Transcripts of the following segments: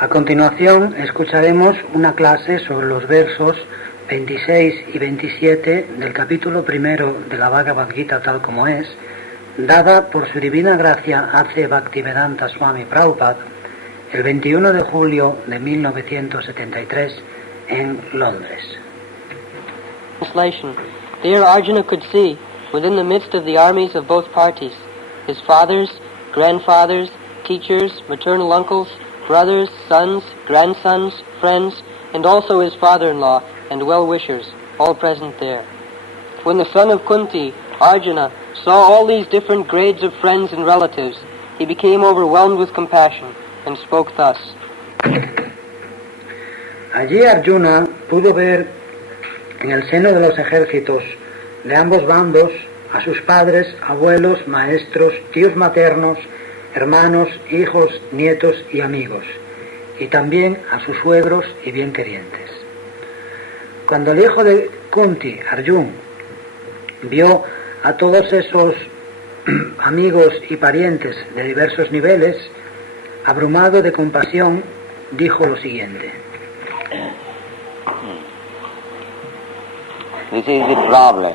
A continuación escucharemos una clase sobre los versos 26 y 27 del capítulo primero de la Bhagavad Gita tal como es, dada por su divina gracia A.C. Bhaktivedanta Swami Prabhupada el 21 de julio de 1973 en Londres. Translation. There Arjuna could see, within the midst of the armies of both parties, his fathers, grandfathers, teachers, maternal uncles, brothers, sons, grandsons, friends, and also his father-in-law and well-wishers, all present there. When the son of Kunti, Arjuna, saw all these different grades of friends and relatives, he became overwhelmed with compassion and spoke thus. Allí Arjuna pudo ver en el seno de los ejércitos de ambos bandos a sus padres, abuelos, maestros, tíos maternos, hermanos, hijos, nietos y amigos, y también a sus suegros y bien querientes. Cuando el hijo de Kunti, Arjuna, vio a todos esos amigos y parientes de diversos niveles, abrumado de compasión, dijo lo siguiente. This is the problem.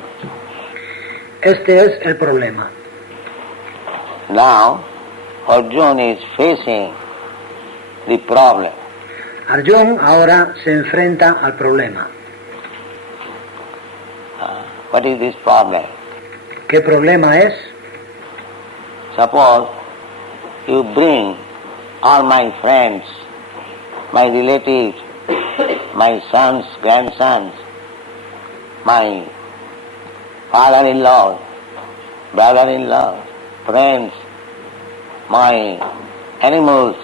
Este es el problema. Now, Arjuna is facing the problem. Arjuna ahora se enfrenta al problema. What is this problem? ¿Qué problema es? Suppose you bring all my friends, my relatives, my sons, grandsons, my father-in-law, brother-in-law, friends, my animals.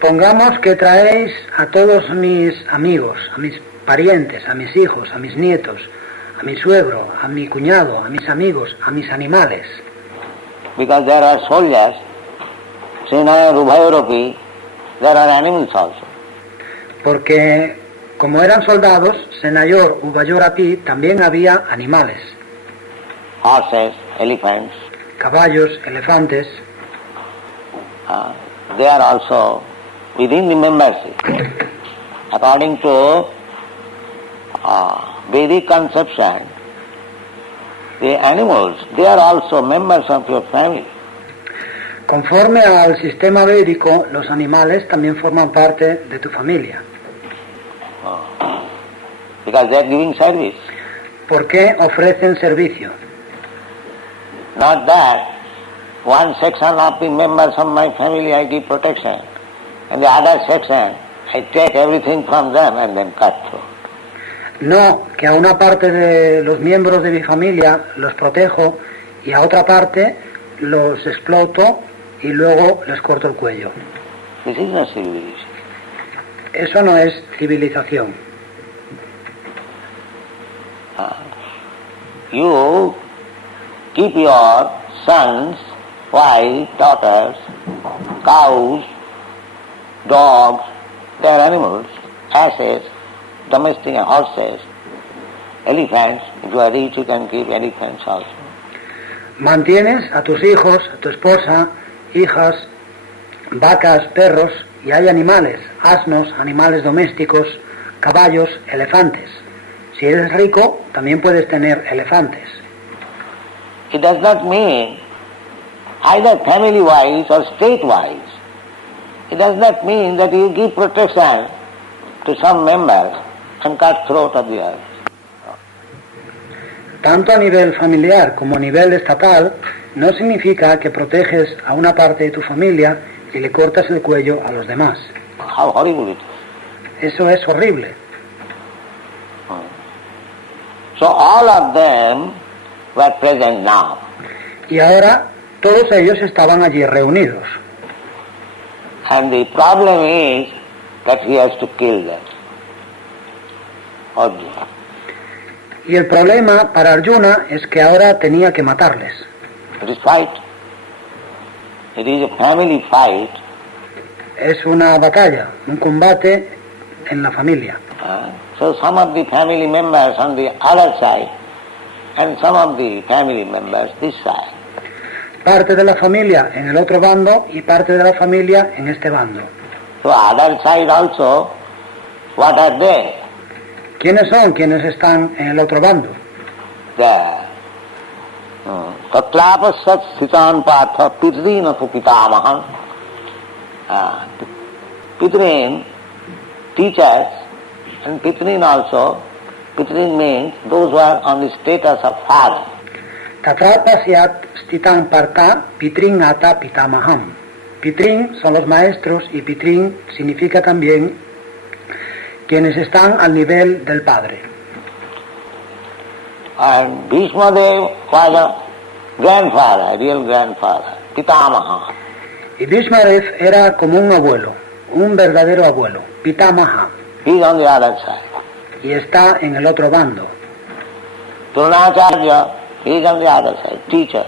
Pongamos que traéis a todos mis amigos, a mis parientes, a mis hijos, a mis nietos, a mi suegro, a mi cuñado, a mis amigos, a mis animales. Because there are soldiers, Sena, Rubhayoropi, there are animals also. Porque como eran soldados, Senayor, Ubayorapi, también había animales. Horses, elephants, Caballos, elefantes. They are also within the membership. According to Vedic conception, the animals, they are also members of your family. Conforme al sistema védico, los animales también forman parte de tu familia. Because they are giving service. ¿Por qué ofrecen servicio? Not that one section of the members of my family I give protection, and the other section I take everything from them and then cut through. No, que a una parte de los miembros de mi familia los protejo y a otra parte los exploto y luego les corto el cuello. This is not civilization. Eso no es civilización. You keep your sons, wives, daughters, cows, dogs, they are animals, asses, domestic horses, elephants. If you are rich, you can keep elephants also. Mantienes a tus hijos, a tu esposa, hijas, vacas, perros, y hay animales, asnos, animales domésticos, caballos, elefantes. Si eres rico, también puedes tener elefantes. It does not mean either family-wise or state-wise. It does not mean that you give protection to some members and cut throat of the others. Tanto a nivel familiar como a nivel estatal, no significa que proteges a una parte de tu familia y le cortas el cuello a los demás. How horrible it is. Eso es horrible. So all of them were present now. Y ahora todos ellos estaban allí reunidos. And the problem is that he has to kill them. Arjuna. Y el problema para Arjuna es que ahora tenía que matarles. It is fight. It is a family fight. Es una batalla, un combate en la familia. So some of the family members on the other side and some of the family members this side. Parte de la familia en el otro bando y parte de la familia en este bando. So other side also, what are they? ¿Quiénes son quienes están en el otro bando? There. Tatlapasat sitan partha pitrina pitamaham. Pitrin, teachers, and Pitrin also. Pitrin means those who are on the status of father. Tatrapasyat stitan parta pitrin ata pitamaham. Pitrin son los maestros y pitrin significa también quienes están al nivel del padre. And Bhishma Dev was a grandfather, a real grandfather, Pitamaha. Y Bhishmadev era como un abuelo, un verdadero abuelo, Pitamaha, He is on the other side. y está en el otro bando. Dronacharya, he is on the other side, teacher.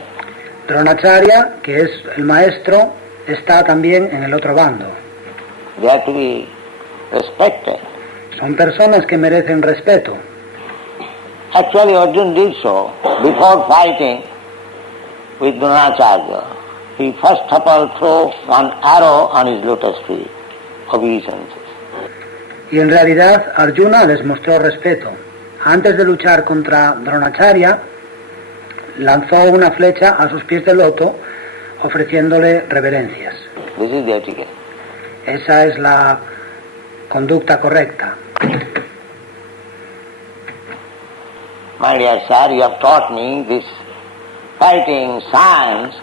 Dronacharya, que es el maestro, está también en el otro bando. They have to be respected. Son personas que merecen respeto. Actually, Arjuna did so before fighting with Dronacharya. He first of all threw one arrow on his lotus tree, obeisance. Y en realidad Arjuna les mostró respeto. Antes de luchar contra Dronacharya, lanzó una flecha a sus pies de loto, ofreciéndole reverencias. This is the etiquette. Esa es la conducta correcta. My dear sir, you have taught me this fighting science.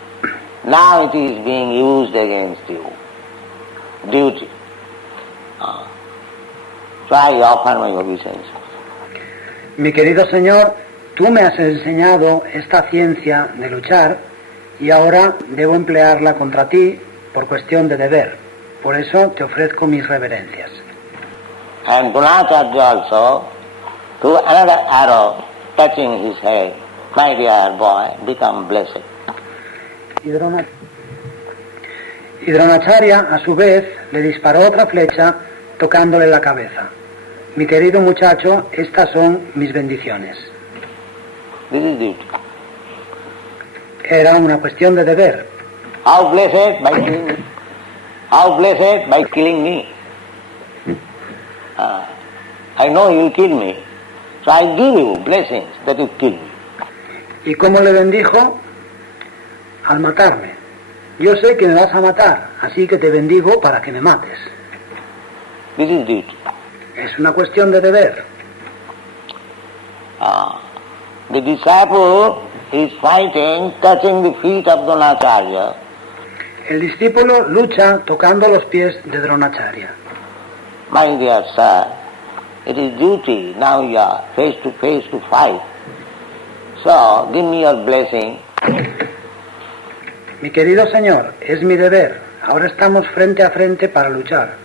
Now it is being used against you. Duty. So I offer my obeisance. Mi querido Señor, tú me has enseñado esta ciencia de luchar y ahora debo emplearla contra ti por cuestión de deber. Por eso te ofrezco mis reverencias. And Dronacharya also threw another arrow touching his head. My dear boy, become blessed. Y Dronacharya, a su vez, le disparó otra flecha tocándole la cabeza. Mi querido muchacho, estas son mis bendiciones. This is duty. Era una cuestión de deber. How blessed? By killing me. How blessed? By killing me. I know you will kill me, so I give you blessings that you kill me. ¿Y cómo le bendijo? Al matarme. Yo sé que me vas a matar, así que te bendigo para que me mates. This is duty. Es una cuestión de deber. The disciple is fighting, touching the feet of Dronacharya. El discípulo lucha tocando los pies de Dronacharya. My dear sir, it is duty. Now you are face to fight. So give me your blessing. Mi querido Señor, es mi deber. Ahora estamos frente a frente para luchar.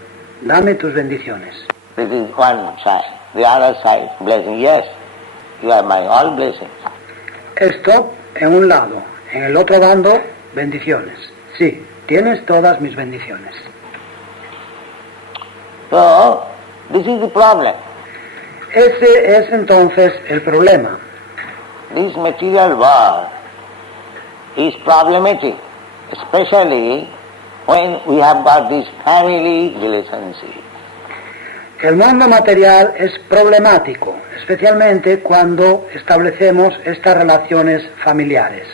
Dame tus bendiciones. This is one side. The other side, blessing. Yes, you are my all blessings. Esto en un lado. En el otro bando, bendiciones. Sí, tienes todas mis bendiciones. So, this is the problem. Ese es entonces el problema. This material world is problematic, especially when we have got this family relationship. El mundo material es problemático, especialmente cuando establecemos estas relaciones familiares.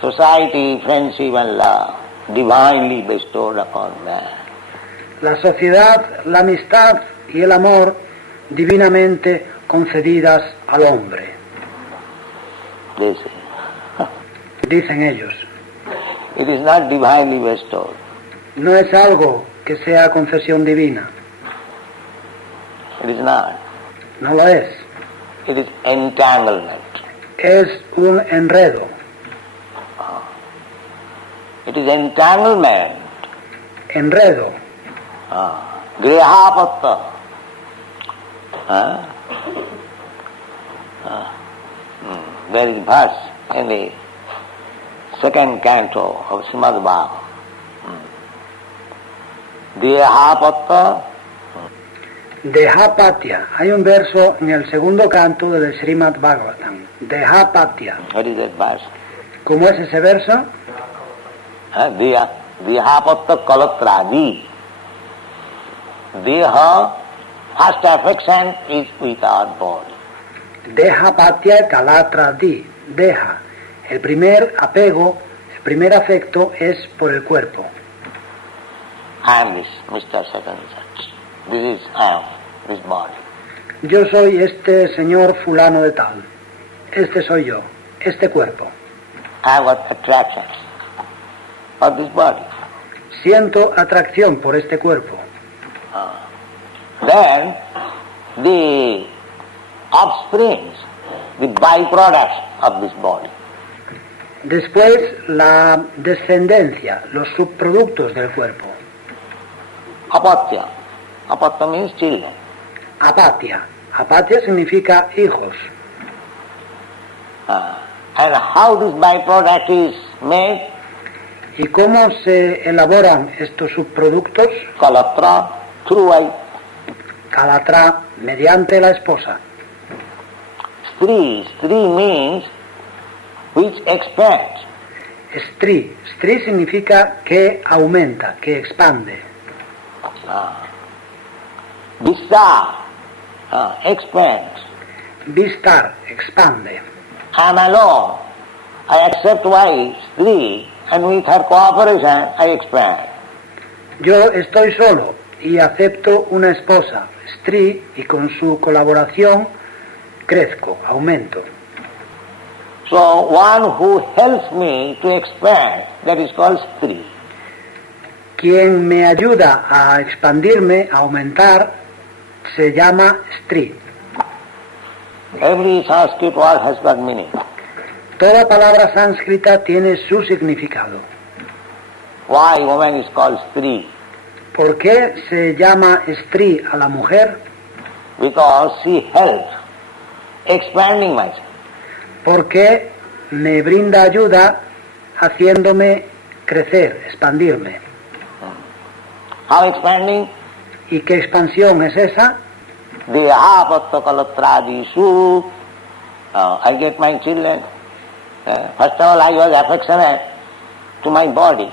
Society, friendship and love, divinely bestowed upon man. La sociedad, la amistad y el amor divinamente concedidas al hombre. They say. Dicen ellos. It is not divinely bestowed. No es algo que sea concesión divina. It is not. No lo es. It is entanglement. Es un enredo. It is entanglement. Enredo. Grihapatta. There is verse in the second canto of Srimad Bhagavatam. Grihapatta. Dehapatya. Hay un verso en el segundo canto del Srimad Bhagavatam. Dehapatya. What is that verse? ¿Cómo es ese verso? Grihapatta kalatradi. Deha, first affection is with our body. Deha patya kalatra di. Deha. El primer apego, el primer afecto es por el cuerpo. I am this, Mr. Second Such. This is I am, this body. Yo soy este señor fulano de tal. Este soy yo, este cuerpo. I have got attraction for this body. Siento atracción por este cuerpo. Then the offsprings, the byproducts of this body. Después, la descendencia, los subproductos del cuerpo. Apatya. Apatya means children. Apatya. Apatya significa hijos. And how this byproduct is made? ¿Y cómo se elaboran estos subproductos? Kalatra, through wife. Kalatra, mediante la esposa. Stri. Stri means which expands. Stri. Stri significa que aumenta, que expande. Vista expands. Vistar, expande. I am alone. I accept wife, Stri, and with her cooperation I expand. Yo estoy solo y acepto una esposa, Stri, y con su colaboración crezco, aumento. So one who helps me to expand, that is called Stri. Quien me ayuda a expandirme, a aumentar, se llama Stri. Every Sanskrit word has got meaning. Toda palabra sánscrita tiene su significado. Why woman is called Stri? ¿Por qué se llama Stri a la mujer? Because she helps expanding myself. Porque me brinda ayuda haciéndome crecer, expandirme. How expanding? ¿Y qué expansión es esa? Dehapattakalatra. I get my children. First of all, I was affectionate to my body.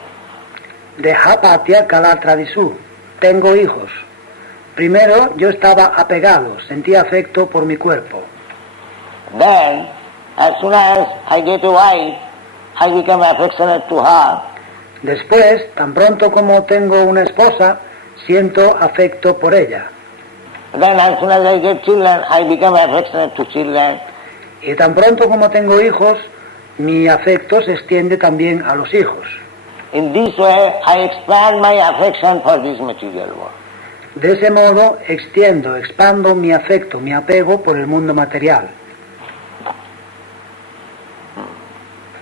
Dehapatya kalatradisu. Tengo hijos. Primero yo estaba apegado, sentía afecto por mi cuerpo. Then, as soon as I get a wife, I become affectionate to her. Después, tan pronto como tengo una esposa, siento afecto por ella. Then as soon as I get children, I become affectionate to children. Y tan pronto como tengo hijos, mi afecto se extiende también a los hijos. In this way, I expand my affection for this material world. De ese modo, expando mi afecto, mi apego por el mundo material.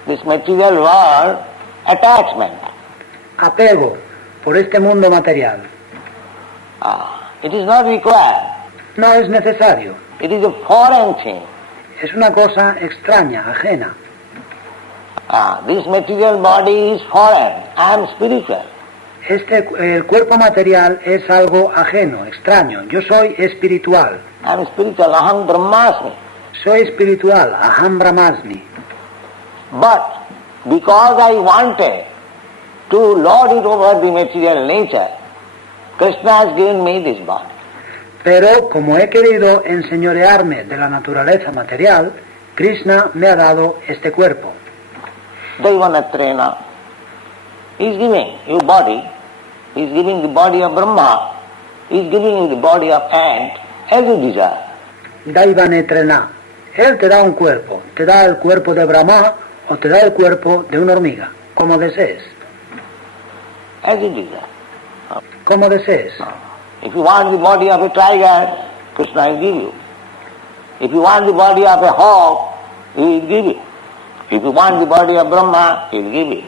This material world, attachment. Apego por este mundo material. It is not required. No es necesario. It is a foreign thing. Es una cosa extraña, ajena. This material body is foreign. I am spiritual. El cuerpo material es algo ajeno, extraño. Yo soy espiritual. I am spiritual. Aham Brahmasmi. Soy espiritual, aham brahmasmi. But because I wanted to lord it over the material nature, Krishna has given me this body. Pero como he querido enseñorearme de la naturaleza material, Krishna me ha dado este cuerpo. Daivanatrena. He is giving you body. He is giving the body of Brahma. He is giving you the body of ant as you desire. Daivanetrena. Él te da un cuerpo. Te da el cuerpo de Brahma o te da el cuerpo de una hormiga, como desees. As you desire. Como desees. If you want the body of a tiger, Krishna will give you. If you want the body of a hawk, he will give you. If you want the body of Brahma, he will give you.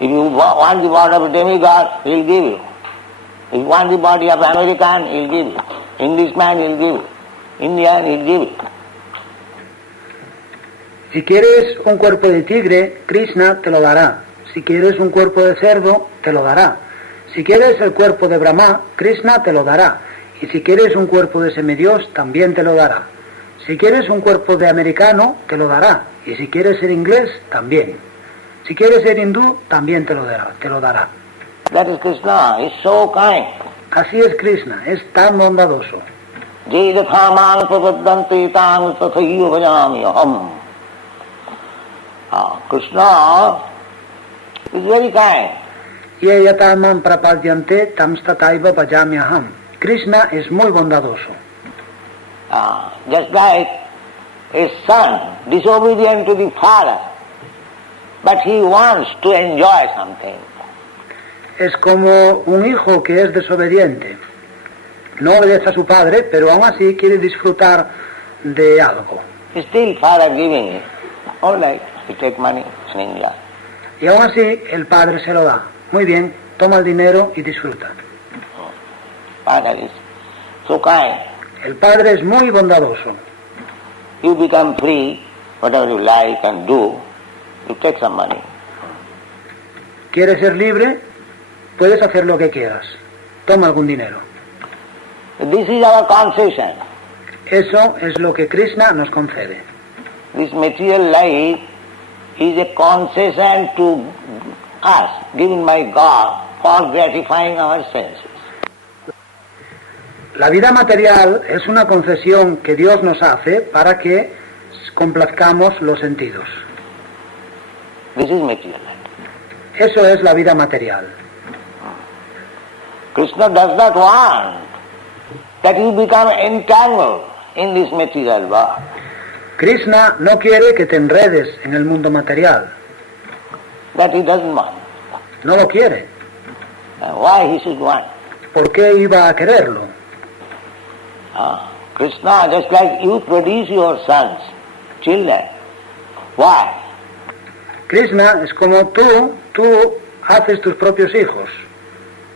If you want the body of a demigod, he will give you. If you want the body of an American, he will give you. Englishman, he will give you. Indian, he will give you. Si quieres un cuerpo de tigre, Krishna te lo dará. Si quieres un cuerpo de cerdo, te lo dará. Si quieres el cuerpo de Brahma, Krishna te lo dará. Y si quieres un cuerpo de semidios, también te lo dará. Si quieres un cuerpo de americano, te lo dará. Y si quieres ser inglés, también. Si quieres ser hindú, también te lo dará. That is Krishna. He is so kind. Así es Krishna, es tan bondadoso. Je yatha man prapaddante tan tathaiva bhajami aham. Krishna is very kind. Ye yatamam prapadyante tamstataiva bhajamyaham. Krishna es muy bondadoso. Just like a son disobedient to the father, but he wants to enjoy something. Es como un hijo que es desobediente. No obedece a su padre, pero aún así quiere disfrutar de algo. Still father giving it. All right, you take money and enjoy. Y aún así el padre se lo da. Muy bien, toma el dinero y disfruta. Father is so kind. El padre es muy bondadoso. You become free, whatever you like and do, you take some money. ¿Quieres ser libre? Puedes hacer lo que quieras. Toma algún dinero. This is our concession. Eso es lo que Krishna nos concede. This material life is a concession to us, given by God for gratifying our senses. La vida material es una concesión que Dios nos hace para que complazcamos los sentidos. This is material life. Eso es la vida material. Krishna does not want that you become entangled in this material world. Krishna no quiere que te enredes en el mundo material. That he doesn't want. No lo quiere. Why he should want? ¿Por qué iba a quererlo? Krishna, just like you produce your sons, children. Why? Krishna es como tú haces tus propios hijos.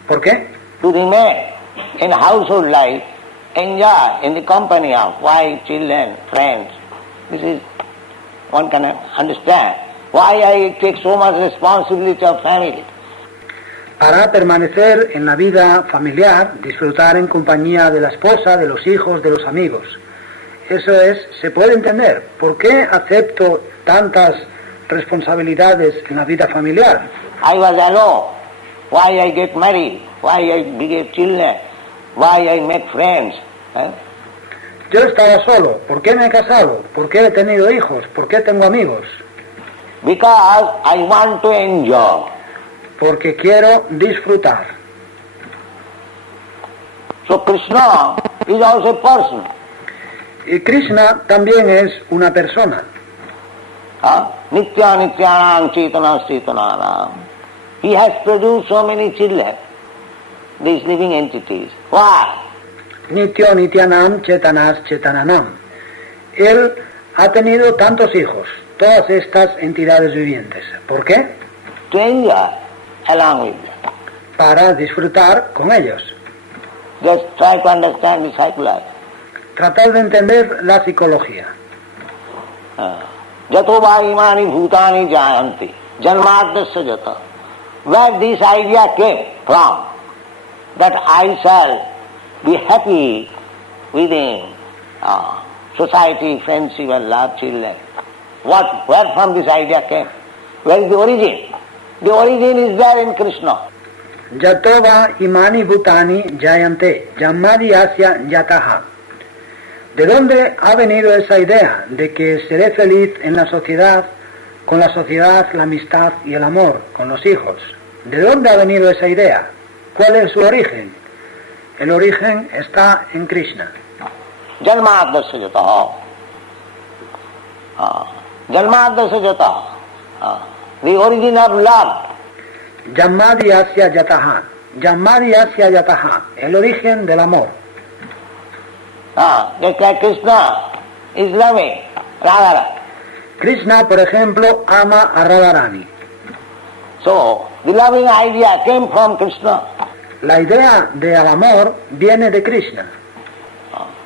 ¿Por qué? To remain in household life, enjoy in the company of wife, children, friends. This is, one can understand why I take so much responsibility of family. Para permanecer en la vida familiar, disfrutar en compañía de la esposa, de los hijos, de los amigos. Eso es, se puede entender. ¿Por qué acepto tantas responsabilidades en la vida familiar? I was alone. Why I get married? Why I beget children? Why I make friends? Yo estaba solo. ¿Por qué me he casado? ¿Por qué he tenido hijos? ¿Por qué tengo amigos? Because I want to enjoy. Porque quiero disfrutar. So Krishna is also a person. Y Krishna también es una persona. Nitya Nityanam Chetana Chetananam. He has produced so many children, these living entities. Why? Nityo Nityanam Chetanas Chetananam. Él ha tenido tantos hijos, todas estas entidades vivientes. ¿Por qué? To enjoy along with them. Para disfrutar con ellos. Just try to understand the psychology. Tratar de entender la psicología. Jato va imani bhutani jayanti. Janmadasya jata. Where this idea came from, that I shall be happy within society, friendship and love children. Where from this idea came? Where is the origin? The origin is there in Krishna. Yatova imani bhutani jayante, yamadi asya yataha. ¿De dónde ha venido esa idea de que seré feliz en la sociedad, con la sociedad, la amistad y el amor, con los hijos? ¿De dónde ha venido esa idea? ¿Cuál es su origen? El origen está en Krishna. Janmadasya jataha. Janmadasya jataha. The origin of love. Yamadi asya yataha. Yamadi asya yataha. El origen del amor. Just like Krishna is loving Radharani. Krishna, por ejemplo, ama a Radharani. So, the loving idea came from Krishna. La idea del amor viene de Krishna.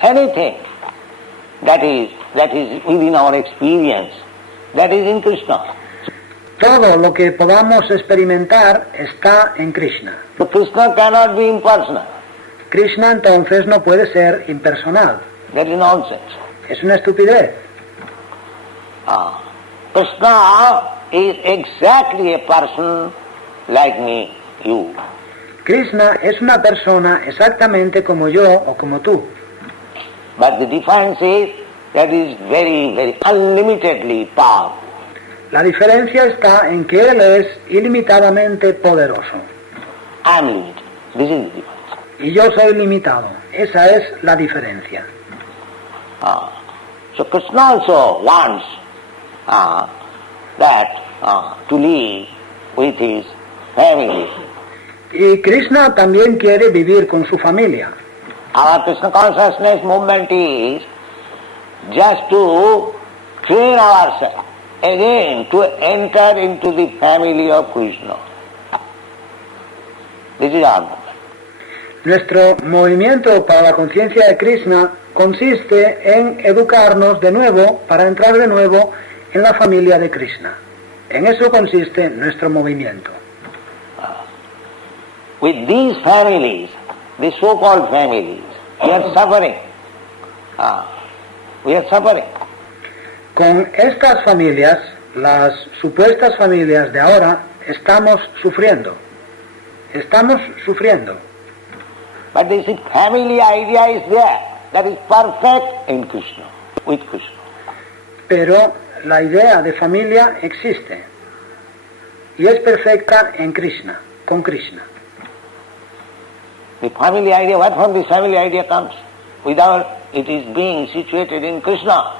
Anything that is within our experience, that is in Krishna. Todo lo que podamos experimentar está en Krishna. So Krishna cannot be impersonal. Krishna entonces no puede ser impersonal. That is nonsense. Es una estupidez. Krishna is exactly a person like me, you. Krishna es una persona exactamente como yo o como tú. But the difference is that he is very, very unlimitedly powerful. La diferencia está en que él es ilimitadamente poderoso. I am limited. This is the difference. Y yo soy limitado. Esa es la diferencia. So Krishna also wants to live with his family. Y Krishna también quiere vivir con su familia. Our Krishna consciousness movement is just to train ourselves again to enter into the family of Krishna. This is our movement. Nuestro movimiento para la conciencia de Krishna consiste en educarnos de nuevo para entrar de nuevo en la familia de Krishna. En eso consiste nuestro movimiento. With these families, the so-called families, we are suffering. We are suffering. Con estas familias, las supuestas familias de ahora, estamos sufriendo. Estamos sufriendo. But this family idea is there. That is perfect in Krishna, with Krishna. Pero la idea de familia existe. Y es perfecta en Krishna, con Krishna. The family idea, what from this family idea comes? Without it is being situated in Krishna.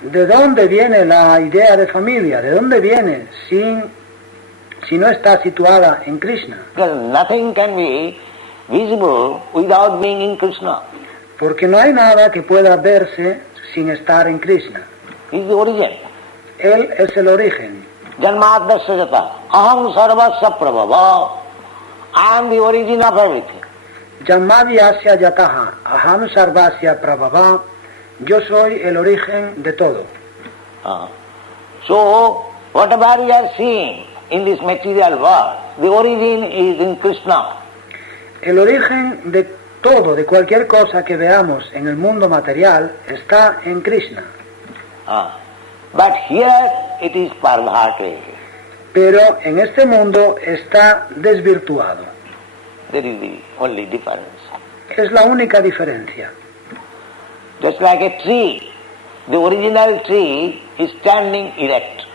¿De dónde viene la idea de familia? ¿De dónde viene si no está situada en Krishna? Because nothing can be visible without being in Krishna. Porque no hay nada que pueda verse sin estar en Krishna. He is the origin. Él es el origen. Janmadasya jata. Aham sarvasya prabhava. I am the origin of everything. Janmadhyasya yataha, aham sarvasya prabhava. Yo soy el origen de todo. So, whatever we are seeing in this material world, the origin is in Krishna. El origen de todo, de cualquier cosa que veamos en el mundo material, está en Krishna. But here it is perverted. Pero en este mundo está desvirtuado. That is the only difference. Es la única diferencia. Just like a tree, the original tree is standing erect.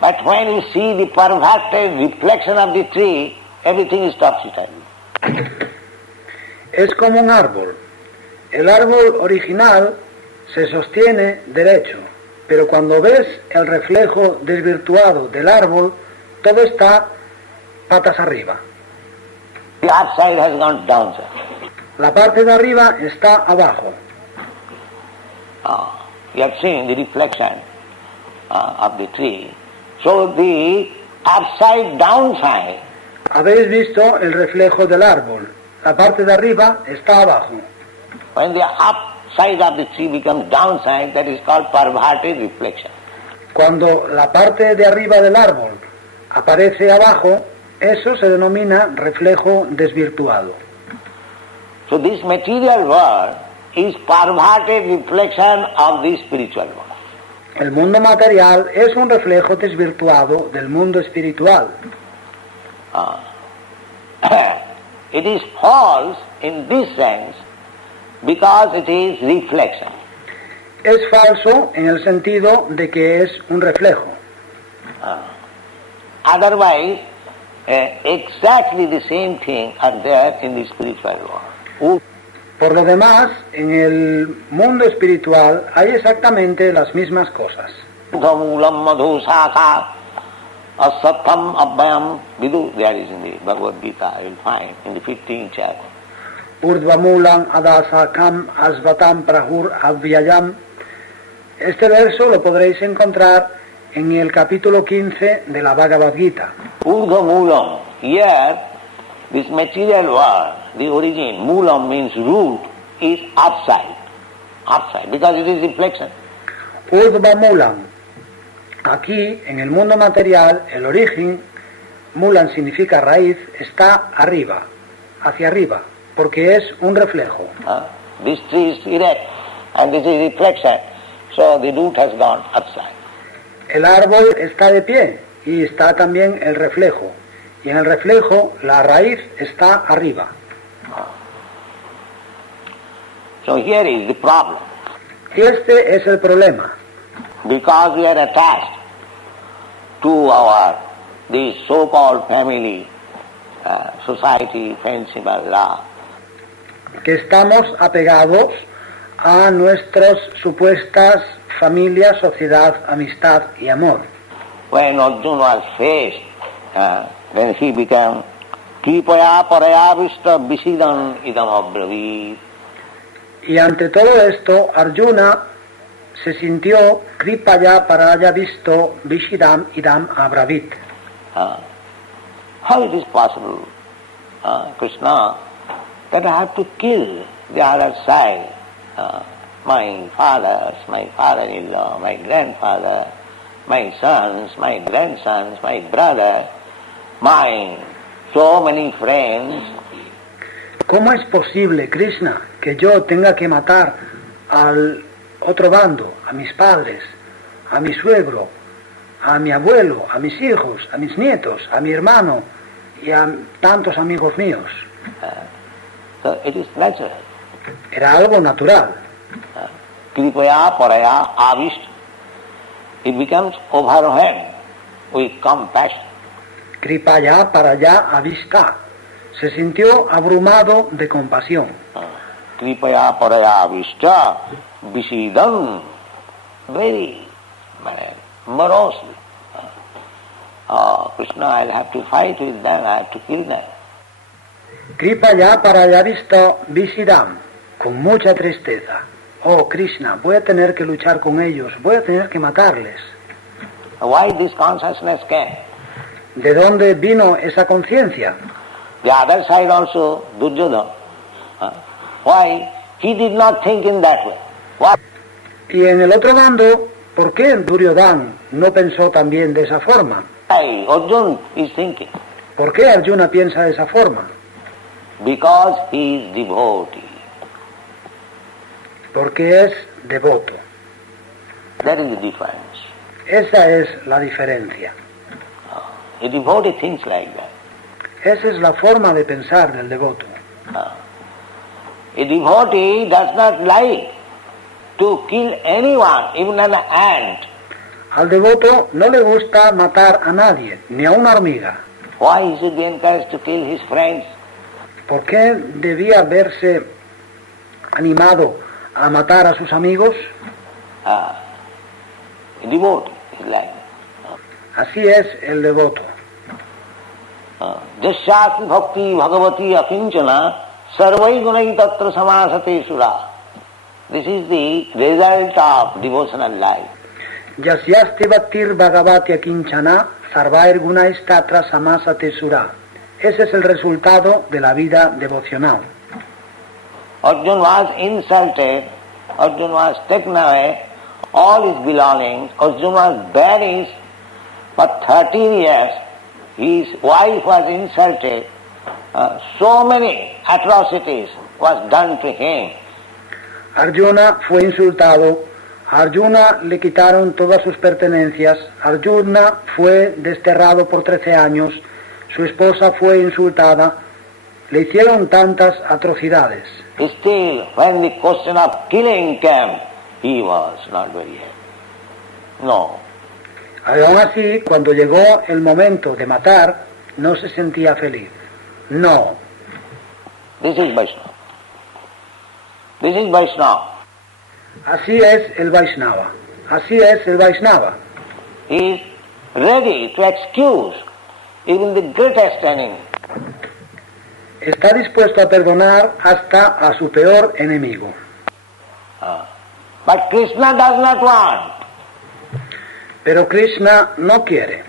But when you see the perverted reflection of the tree, everything is topsy-turvy. Es como un árbol. El árbol original se sostiene derecho, pero cuando ves el reflejo desvirtuado del árbol, todo está patas arriba. The upside has gone downside. La parte de arriba está abajo. You have seen the reflection of the tree. So the upside downside. Habéis visto el reflejo del árbol. La parte de arriba está abajo. When the upside of the tree becomes downside, that is called perverted reflection. Cuando la parte de arriba del árbol aparece abajo, eso se denomina reflejo desvirtuado. So this material world is perverted reflection of the spiritual world. El mundo material es un reflejo desvirtuado del mundo espiritual. It is false in this sense because it is reflection. Es falso en el sentido de que es un reflejo. Otherwise, exactly the same thing are there in the spiritual world. Por lo demás, en el mundo espiritual hay exactamente las mismas cosas. Udhamulam madhu saka asatam abhayam vidu. There is in the Bhagavad Gita, you will find in the 15th chapter. Urdhvamulam adasakam asvatam prahur avyayam. Este verso lo podréis encontrar en el capítulo 15 de la Bhagavad Gita. Urdhamulam. Here, this material world, the origin, mulam means root, is upside, because it is reflection. Urdhvamulam. Aquí, en el mundo material, el origen, mulan significa raíz, está arriba, hacia arriba, porque es un reflejo. This tree is erect, and this is reflection, so the root has gone upside. El árbol está de pie, y está también el reflejo. y en el reflejo la raíz está arriba. So here is the problem. Y este es el problema, Because we are attached to this so-called family, society, friendship, love. que estamos apegados a nuestras supuestas familias, sociedad, amistad y amor. When Arjuna was faced, then he became Kripaya Paraya Vishta Visidan Idam Abravit. Y ante todo esto, Arjuna se sintió Kripaya Paraya Visto Vishidam Idam Abravit. How it is possible, Krishna, that I have to kill the other side, my fathers, my father-in-law, my grandfather, my sons, my grandsons, my brother, my so many friends. ¿Cómo es posible, Krishna, que yo tenga que matar al otro bando, a mis padres, a mi suegro, a mi abuelo, a mis hijos, a mis nietos, a mi hermano y a tantos amigos míos? So it is natural. Era algo natural. Kripaya Paraya Avishta. It becomes overwhelmed with compassion. Kripaya Paraya Avista. Se sintió abrumado de compasión. Kripaya Paraya Avishta Visidam. Very morosely. Krishna, I'll have to fight with them, I have to kill them. Kripaya Paraya Visto Visidam. Con mucha tristeza. Oh Krishna, voy a tener que luchar con ellos, voy a tener que matarles. Why this consciousness came? ¿De dónde vino esa conciencia? The other side also, Duryodhana. Why? He did not think in that way. Why? Y en el otro bando, ¿por qué Duryodhana no pensó también de esa forma? Why Arjuna is thinking? ¿Por qué Arjuna piensa de esa forma? Because he is devotee. Porque es devoto. That is the difference. Esa es la diferencia. A devotee thinks like that. Esa es la forma de pensar del devoto. A devotee does not like to kill anyone, even an ant. Al devoto no le gusta matar a nadie, ni a una hormiga. Why he should be encouraged to kill his friends? ¿Por qué debía verse animado a matar a sus amigos? A devotee is like that. Así es el devoto. Jasyasmi bhakti bhagavati akinchana sarvai gunai tatra samasate sura. This is the result of devotional life. Yasyasti bhaktir bhagavati kinchana sarvair gunais tatra samasate sura. Ese es el resultado de la vida devocional. Arjuna was insulted, Arjuna was taken away all his belongings, Arjuna was banished for 13 years, his wife was insulted, so many atrocities was done to him. Arjuna fue insultado, a Arjuna le quitaron todas sus pertenencias, Arjuna fue desterrado por 13 años, su esposa fue insultada, le hicieron tantas atrocidades. Still, when the question of killing came, he was not very happy. No. Aún así, cuando llegó el momento de matar, no se sentía feliz. No. This is Vaishnava. This is Vaishnava. Así es el Vaishnava. Así es el Vaishnava. He is ready to excuse even the greatest enemy. Está dispuesto a perdonar hasta a su peor enemigo. But Krishna does not want. Pero Krishna no quiere.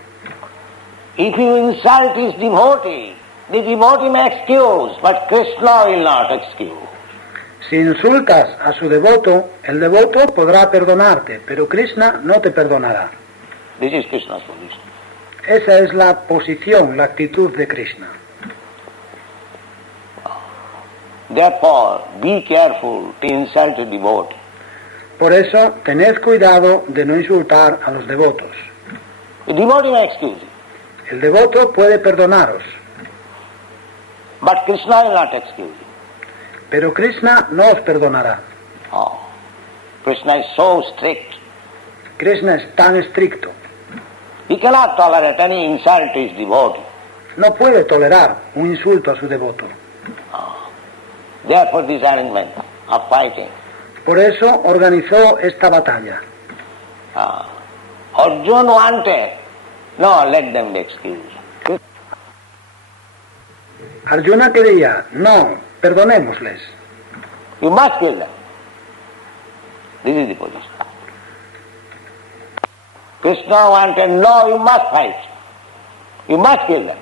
If you insult his devotee, the devotee may excuse, but Krishna will not excuse. Si insultas a su devoto, el devoto podrá perdonarte, pero Krishna no te perdonará. This is Krishna's position. Esa es la posición, la actitud de Krishna. Therefore, be careful to insult a devotee. Por eso, tened cuidado de no insultar a los devotos. The devotee may excuse you. El devoto puede perdonaros, but Krishna will not excuse you. pero Krishna no os perdonará. Oh, Krishna is so strict. Krishna es tan estricto, He cannot tolerate any insult to his devotee. no puede tolerar un insulto a su devoto. Therefore this arrangement of fighting. Por eso organizó esta batalla. Arjuna wanted, no, let them be excused. Arjuna quería, no, perdonémosles. You must kill them. This is the position. Krishna wanted, no, you must fight. You must kill them.